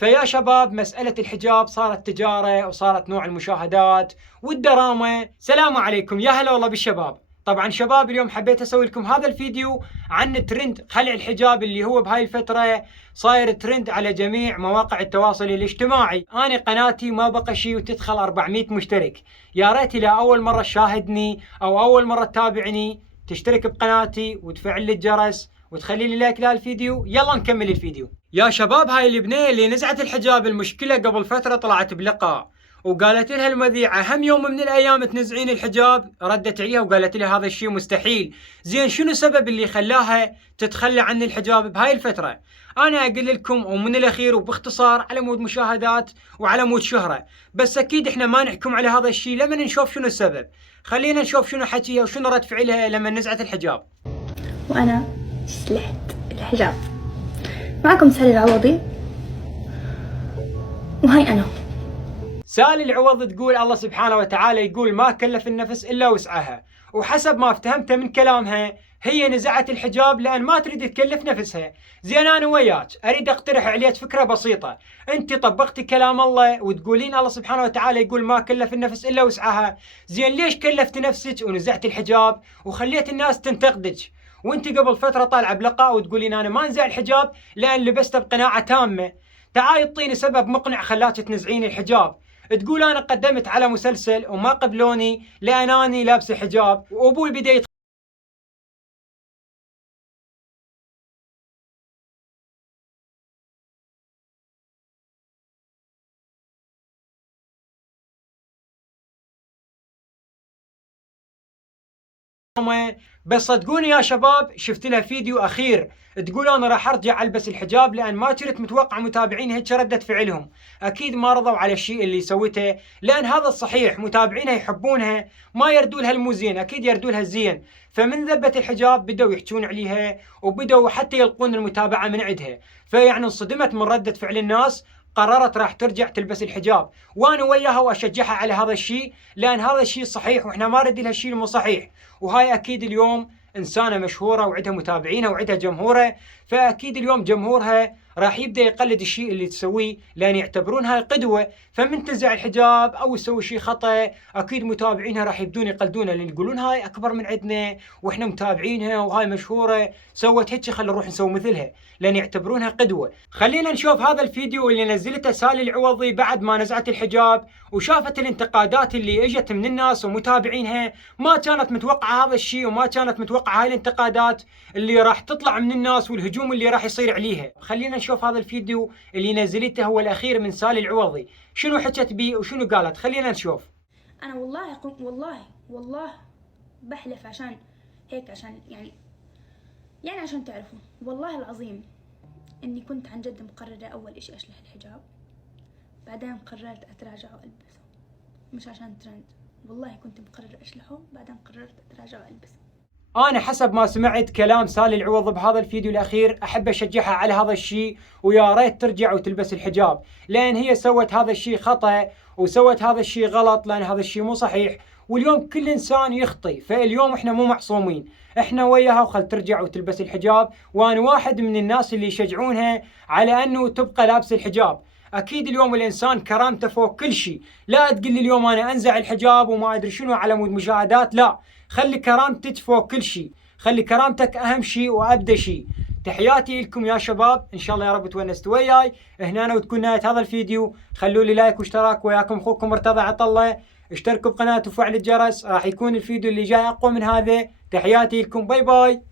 فيا شباب مسألة الحجاب صارت تجارة وصارت نوع المشاهدات والدراما. سلام عليكم، يا هلا والله بالشباب. طبعا شباب اليوم حبيت اسوي لكم هذا الفيديو عن ترند خلع الحجاب اللي هو بهاي الفترة صاير ترند على جميع مواقع التواصل الاجتماعي. انا قناتي ما بقى شيء وتدخل 400 مشترك. يا ريت اذا اول مرة تشاهدني او اول مرة تتابعني تشترك بقناتي وتفعل لي الجرس وتخلي لي لايك للفيديو. يلا نكمل الفيديو. يا شباب هاي البنية اللي نزعت الحجاب المشكلة قبل فترة طلعت بلقاء وقالت لها المذيعة هم يوم من الأيام تنزعين الحجاب؟ ردت عليها وقالت لها هذا الشيء مستحيل. زين شنو السبب اللي خلاها تتخلى عن الحجاب بهاي الفترة؟ أنا أقول لكم ومن الأخير وباختصار على مود مشاهدات وعلى مود شهرة، بس أكيد إحنا ما نحكم على هذا الشيء لما نشوف شنو السبب. خلينا نشوف شنو حكيها وشنو رد فعلها لما نزعت الحجاب. وأنا سلحت الحجاب. معكم سالي العوضي وهاي أنا. سالي العوض تقول الله سبحانه وتعالى يقول ما كلف النفس إلا وسعها، وحسب ما افتهمته من كلامها هي نزعت الحجاب لأن ما تريد تكلف نفسها. زين أنا وياك أريد أقترح عليك فكرة بسيطة. أنت طبقتي كلام الله وتقولين الله سبحانه وتعالى يقول ما كلف النفس إلا وسعها، زين ليش كلفت نفسك ونزعت الحجاب وخليت الناس تنتقدك؟ وانت قبل فترة طالعة بلقاء وتقولين أنا ما نزع الحجاب لأن لبسته بقناعة تامة. تعالي اعطيني سبب مقنع خلاك تنزعين الحجاب. تقول أنا قدمت على مسلسل وما قبلوني لأن أني لابسة حجاب وأبوي بدأ بس صدقوني يا شباب شفت لها فيديو اخير تقول انا راح ارجع البس الحجاب لان ما كنت متوقع متابعين هيك ردة فعلهم. اكيد ما رضوا على الشيء اللي سوته لان هذا الصحيح، متابعينها يحبونها ما يردوا لها المزين، اكيد يردوا لها الزين. فمن ذبت الحجاب بدوا يحجون عليها وبدوا حتى يلقون المتابعة من عندها. فيعني انصدمت من ردة فعل الناس، قررت راح ترجع تلبس الحجاب، وانا وياها واشجعها على هذا الشيء لان هذا الشيء صحيح واحنا ما نريد لها الشيء المو صحيح. وهاي اكيد اليوم انسانه مشهوره وعندها متابعينها وعندها جمهورها، فاكيد اليوم جمهورها راح يبدا يقلد الشيء اللي تسويه لان يعتبرون هاي قدوه. فمن تنزع الحجاب او يسوي شيء خطا اكيد متابعينها راح يبدون يقلدونها لان يقولون هاي اكبر من عندنا واحنا متابعينها وهاي مشهوره سوت هيك خلينا نروح نسوي مثلها لان يعتبرونها قدوه. خلينا نشوف هذا الفيديو اللي نزلته سالي العوضي بعد ما نزعت الحجاب وشافت الانتقادات اللي اجت من الناس ومتابعينها. ما كانت متوقعه هذا الشيء وما كانت متوقعه هاي الانتقادات اللي راح تطلع من الناس والهجوم اللي راح يصير عليها. خلينا نشوف هذا الفيديو اللي نزلته هو الاخير من سالي العوضي شنو حكت بيه وشنو قالت. خلينا نشوف. أنا والله بحلف عشان هيك، عشان يعني عشان تعرفوا والله العظيم إني كنت عن جد مقررة أول إشي أشلح الحجاب، بعدين قررت أتراجع وألبسه مش عشان ترند. والله كنت مقررة أشلحه بعدين قررت أتراجع وألبسه. أنا حسب ما سمعت كلام سالي العوض بهذا الفيديو الأخير أحب أشجعها على هذا الشيء ويا ريت ترجع وتلبس الحجاب لأن هي سوت هذا الشيء خطأ وسوت هذا الشيء غلط لأن هذا الشيء مو صحيح. واليوم كل إنسان يخطي، فاليوم إحنا مو معصومين، إحنا وياها وخل ترجع وتلبس الحجاب. وأنا واحد من الناس اللي يشجعونها على أنه تبقى لابس الحجاب. أكيد اليوم الإنسان كرامته فوق كل شيء، لا تقول لي اليوم أنا أنزع الحجاب وما أدري شنو على مود مشاهدات، لا، خلي كرامتك فوق كل شيء، خلي كرامتك أهم شيء وأبدأ شيء. تحياتي لكم يا شباب، إن شاء الله يا رب تونستوا وياي. هنا وتكون نهاية هذا الفيديو. خلوا لي لايك واشتراك، وياكم أخوكم مرتضى عطله. اشتركوا بقناة وفعل الجرس، راح يكون الفيديو اللي جاي أقوى من هذا. تحياتي لكم، باي باي.